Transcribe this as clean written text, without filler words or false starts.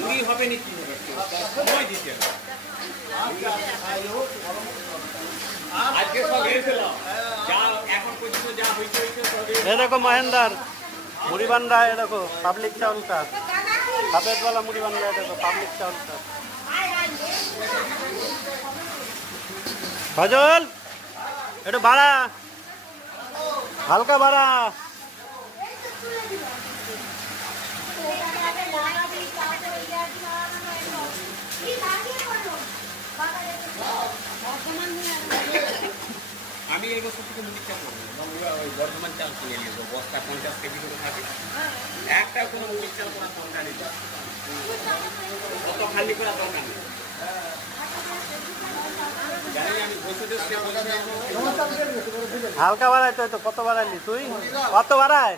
মুড়ি হবে নি কি হবে সময় দিতে হবে। আজকে সব এসেছিলাম যা এখন পর্যন্ত যা হয়েছে ये देखो महेंद्र मुड़ी बन रहा है, ये देखो पब्लिक चावल का सफेद वाला मुड़ी बन रहा है, देखो पब्लिक चावल का। फजल একটু বাড়া, হালকা বাড়া। আমি এই বছর থেকে মুড়ি চাল করবো, ওই বর্ধমান চাল কিনে নিয়ে যাবো, বস্তা 50 কেজি করে থাকে, একটা কোনো মুড়ি চাল করার দরকার নেই, অত খালি করার দরকার নেই। জানি আমি বসে হালকা বাড়াই তো, কত বাড়াইলি তুই? কত বাড়ায়?